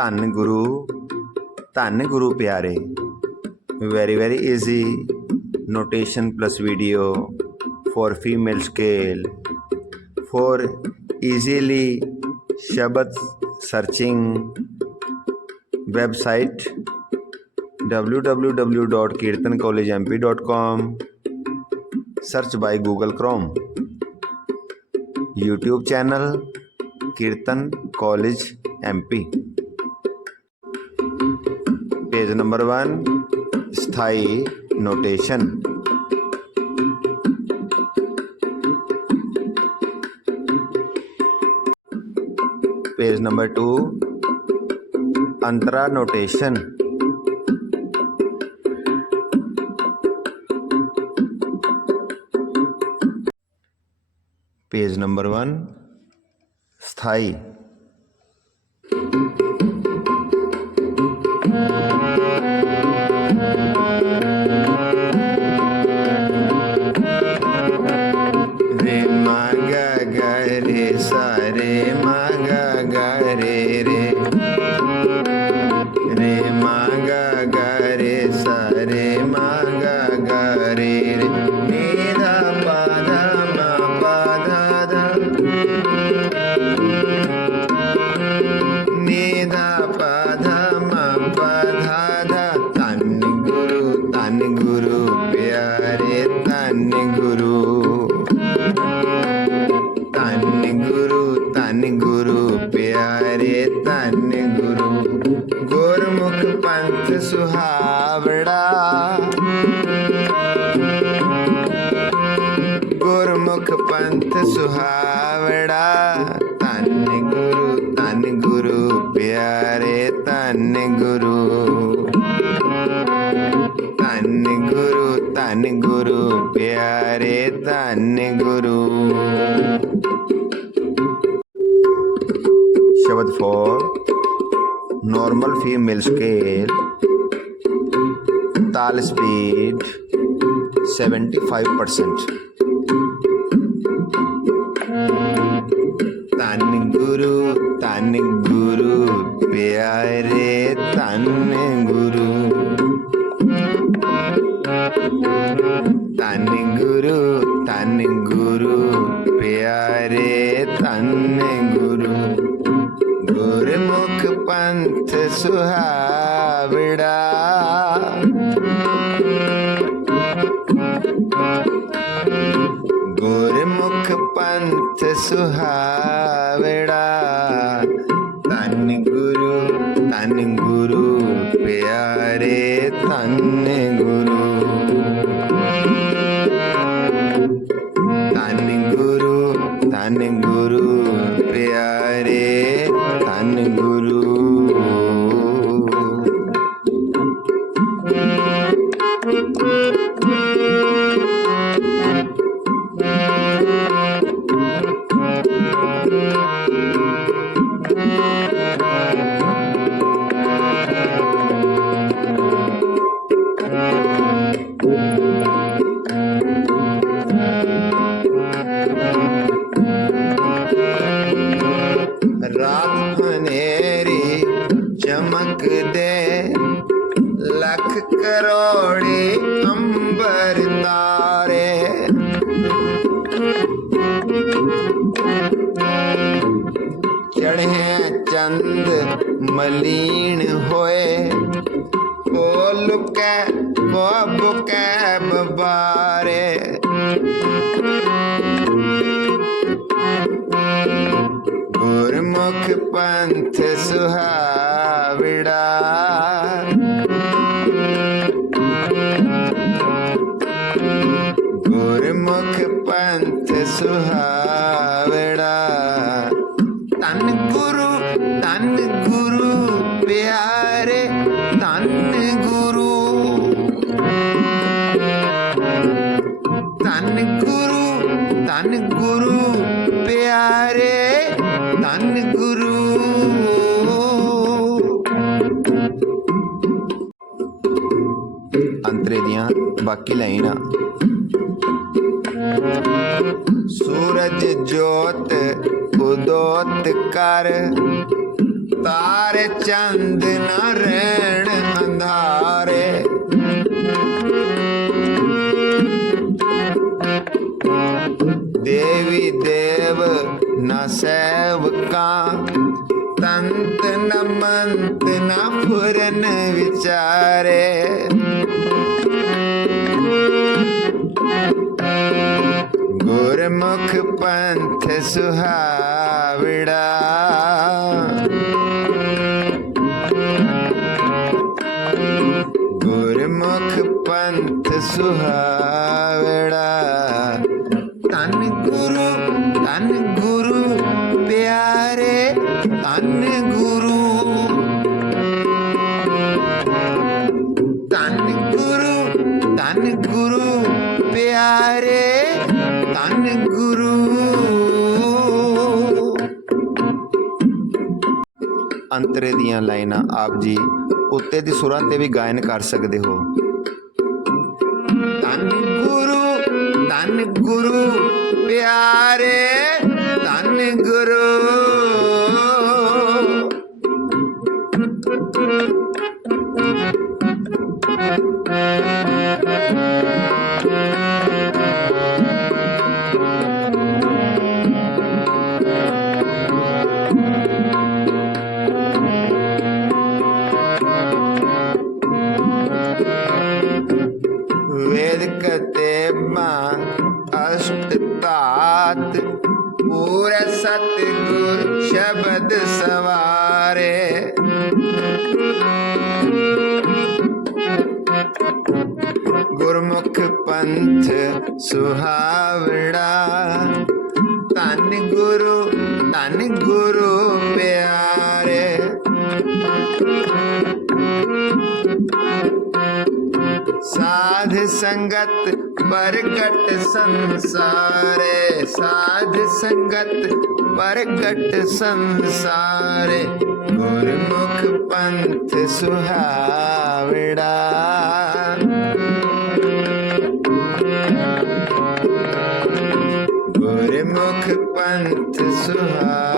ਧੰਨ ਗੁਰੂ ਧੰਨ ਗੁਰੂ ਪਿਆਰੇ very very easy notation plus video for female scale for easily shabad searching website www.kirtancollegemp.com search by google chrome youtube channel kirtan college mp page number one स्थाई notation page number two अंतरा notation page number one स्थाई ga ga re re re ma ga ga re sa ma ga da pa da ma pa da tan guru tan guru pyare tan guru గురు తన్ గురు తన్ గురు ప్యారే తన్ గురు शब्द for normal female scale ताल speed 75 percent तन गुरु तन गुरु ਗੁਰਮੁਖ ਪੰਥ ਕਰੋੜੇ ਅੰਬਰ ਤਾਰੇ ਚੜ੍ਹੇ ਚੰਦ ਮਲੀਨ ਹੋਏ ਕੋ ਲੁਕੈ ਕੋ ਬੁਕੈ ਬਬਾਰੇ ਗੁਰਮੁਖ ਪੰਥ ਸੁਹਾਵੜਾ ਗੁਰੂ ਗੁਰੂ ਪਿਆਰੇ ਤਨ ਗੁਰੂ। ਤਨ ਗੁਰੂ ਤਨ ਗੁਰੂ ਪਿਆਰੇ ਤਨ ਗੁਰੂ। ਅੰਤਰੇ ਦੀਆਂ ਬਾਕੀ ਲਾਈਨਾਂ। ਸੂਰਜ ਜੋਤ ਉਦੋਤ ਕਰ। ਤਾਰ ਚੰਦ ਨਾ ਰਹਿਣ ਅੰਧਾਰੇ। ਦੇਵੀ ਦੇਵ ਨ ਸੇਵਕਾ। ਤੰਤ ਨ ਮੰਤ ਨ ਫੁਰਨ ਵਿਚਾਰੇ। ਗੁਰਮੁਖ ਪੰਥ ਸੁਹਾਵੜਾ ਗੁਰਮੁਖ ਪੰਥ ਸੁਹਾਵੜਾ ਤਨ ਗੁਰੂ ਤਨ ਗੁਰੂ ਪਿਆਰੇ ਤਨ ਅੰਤਰੇ ਦੀਆਂ ਲਾਈਨਾਂ ਆਪ ਜੀ ਉੱਤੇ ਦੀ ਸੁਰਾਂ ਤੇ ਵੀ ਗਾਇਨ ਕਰ ਸਕਦੇ ਹੋ। ਧੰਨ ਗੁਰੂ ਧੰਨ ਗੁਰੂ, ਪਿਆਰੇ, ਧੰਨ ਗੁਰੂ। ਅਸ਼ਟ ਤਾਤ ਪੂਰੇ ਸਤਿਗੁਰ ਸ਼ਬਦ ਸਵਾਰੇ। ਗੁਰਮੁਖ ਪੰਥ ਸੁਹਾਵੜਾ ਤਨ ਗੁਰੂ ਤਨ ਗੁਰੂ ਪਿਆਰੇ। ਸਾਧ ਸੰਗਤ ਪ੍ਰਗਟ ਸੰਸਾਰੇ ਸਾਧ ਸੰਗਤ ਪ੍ਰਗਟ ਸੰਸਾਰੇ ਗੁਰਮੁਖ ਪੰਥ ਸੁਹਾਵੜਾ ਗੁਰਮੁਖ ਪੰਥ ਸੁਹਾਵੜਾ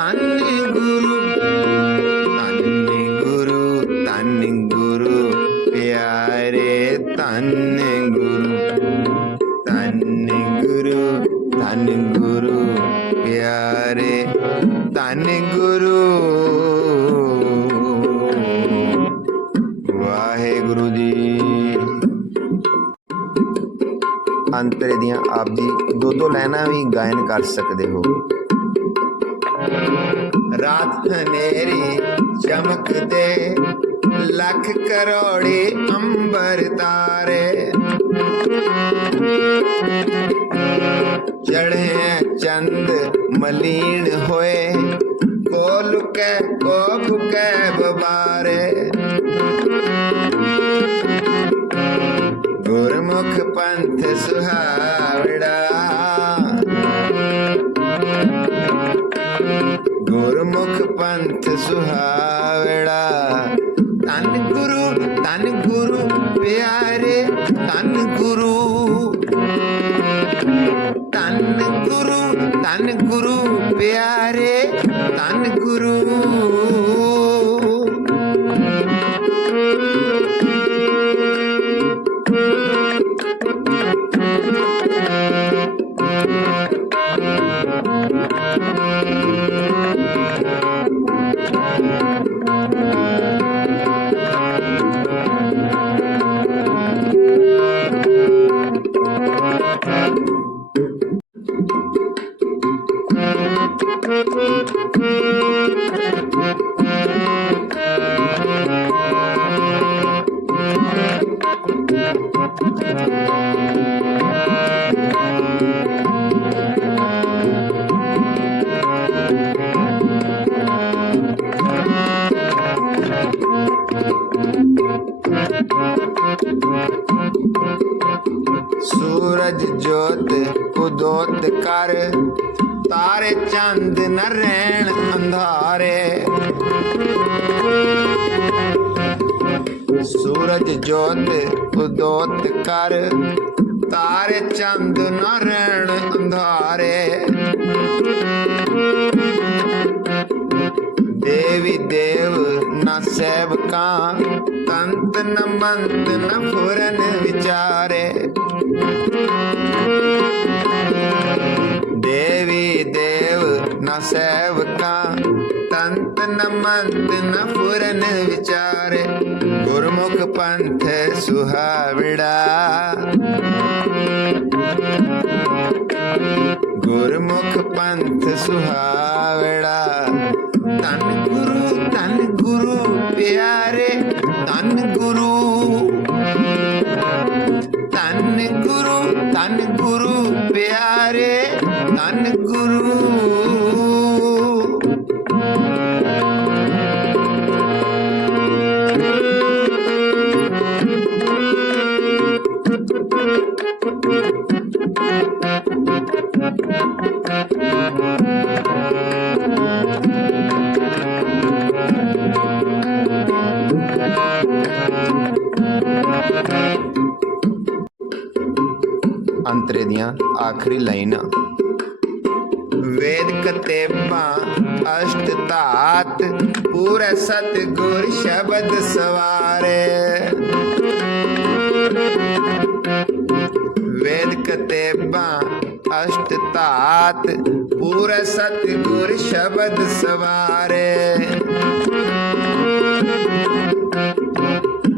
ਤਨ ਗੁਰੂ ਤਨ ਗੁਰੂ ਤਨ ਗੁਰੂ, ਪਿਆਰੇ ਤਨ ਗੁਰੂ ਤਨ ਗੁਰੂ ਤਨ ਗੁਰੂ, ਪਿਆਰੇ ਤਨ ਗੁਰੂ। ਵਾਹਿਗੁਰੂ ਜੀ। ਅੰਤਰੇ ਦੀਆਂ ਆਪ ਜੀ ਦੋ ਦੋ ਲਾਈਨਾਂ ਵੀ ਗਾਇਨ ਕਰ ਸਕਦੇ ਹੋ। ਰਾਤ ਹਨੇਰੀ ਚਮਕਦੇ ਲੱਖ ਕਰੋੜੀ ਅੰਬਰ ਤਾਰੇ ਚੜ੍ਹੇ ਚੰਦ ਮਲੀਨ ਹੋਏ ਕੋਲ ਲੁਕੈ ਕੋ ਭੁਕੈ ਬਬਾਰੇ ਗੁਰਮੁਖ ਪੰਥ ਸੁਹਾਵੜਾ ਪੰਥ ਸੁਹਾਵੜਾ। ਤਨ ਗੁਰੂ ਤਨ ਗੁਰੂ ਪਿਆਰੇ ਤਨ ਗੁਰੂ। ਤਨ ਗੁਰੂ ਤਨ ਗੁਰੂ ਪਿਆਰੇ ਤਨ ਗੁਰੂ। ਸੂਰਜ ਜੋਤ ਉਦੋਤ ਕਰ, ਤਾਰੇ ਚੰਦ ਨ ਰਹਿਣ ਅੰਧਾਰੇ। ਸੂਰਜ ਜੋਤ ਉਦੋਤ ਕਰ, ਤਾਰੇ ਚੰਦ ਨਾ ਰਹਿਣ ਅੰਧਾਰੇ। ਦੇਵੀ ਦੇਵ ਨਾ ਸੇਵਕਾਂ ਤੰਤ ਨ ਮੰਤ ਨ ਫੁਰਨ ਵਿਚਾਰੇ। ਦੇਵੀ ਦੇਵ ਨ ਸੇਵਕਾਂ ਤੰਤ ਨ ਮੰਤ ਨ ਫੁਰਨ ਵਿਚਾਰੇ। ਗੁਰਮੁਖ ਪੰਥ ਸੁਹਾਵੜਾ। ਗੁਰਮੁਖ ਪੰਥ ਸੁਹਾਵੜਾ। ਤਨ ਗੁਰੂ ਤਨ ਗੁਰੂ ਪਿਆਰੇ ਤਨ ਗੁਰੂ। ਤਨ ਗੁਰੂ ਤਨ ਗੁਰੂ ਪਿਆਰੇ ਤਨ ਗੁਰੂ। ਦੀਆਂ ਆਖਰੀ ਲਾਈਨਾਂ। ਵੇਦ ਕਤੇਬਾਂ, ਅਸ਼ਟ ਧਾਤ, ਪੂਰੇ ਸਤ ਗੁਰ ਸ਼ਬਦ ਸਵਾਰੇ। ਵੇਦ ਕਤੇਬਾਂ, ਅਸ਼ਟ ਧਾਤ, ਪੂਰੇ ਸਤ ਗੁਰ ਸ਼ਬਦ ਸਵਾਰੇ।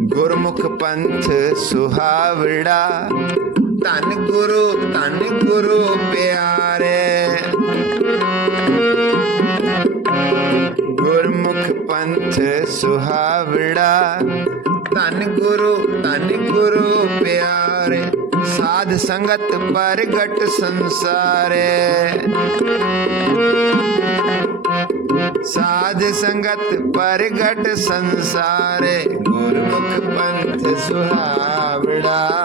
ਗੁਰਮੁਖ ਪੰਥ ਸੁਹਾਵੜਾ ਧੰਨ ਗੁਰੂ ਧੰਨ ਗੁਰੂ ਪਿਆਰੇ। ਗੁਰਮੁਖ ਪੰਥ ਸੁਹਾਵੜਾ। ਧੰਨ ਗੁਰੂ ਧੰਨ ਗੁਰੂ ਪਿਆਰੇ। ਸਾਧ ਸੰਗਤ ਪ੍ਰਗਟ ਸੰਸਾਰੇ। ਸਾਧ ਸੰਗਤ ਪ੍ਰਗਟ ਸੰਸਾਰੇ। ਗੁਰਮੁਖ ਪੰਥ ਸੁਹਾਵੜਾ।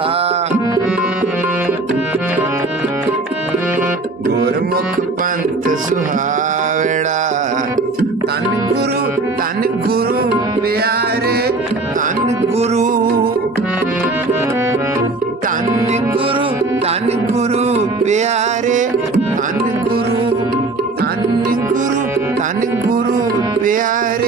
ਗੁਰਮੁਖ ਪੰਥ ਸੁਹਾਵੜਾ। ਤਨ ਗੁਰੂ ਤਨ ਗੁਰੂ ਪਿਆਰੇ ਤਨ ਗੁਰੂ। ਤਨ ਗੁਰੂ ਤਨ ਗੁਰੂ ਪਿਆਰੇ ਤਨ ਗੁਰੂ ਤਨ ਗੁਰੂ ਤਨ ਗੁਰੂ ਪਿਆਰੇ।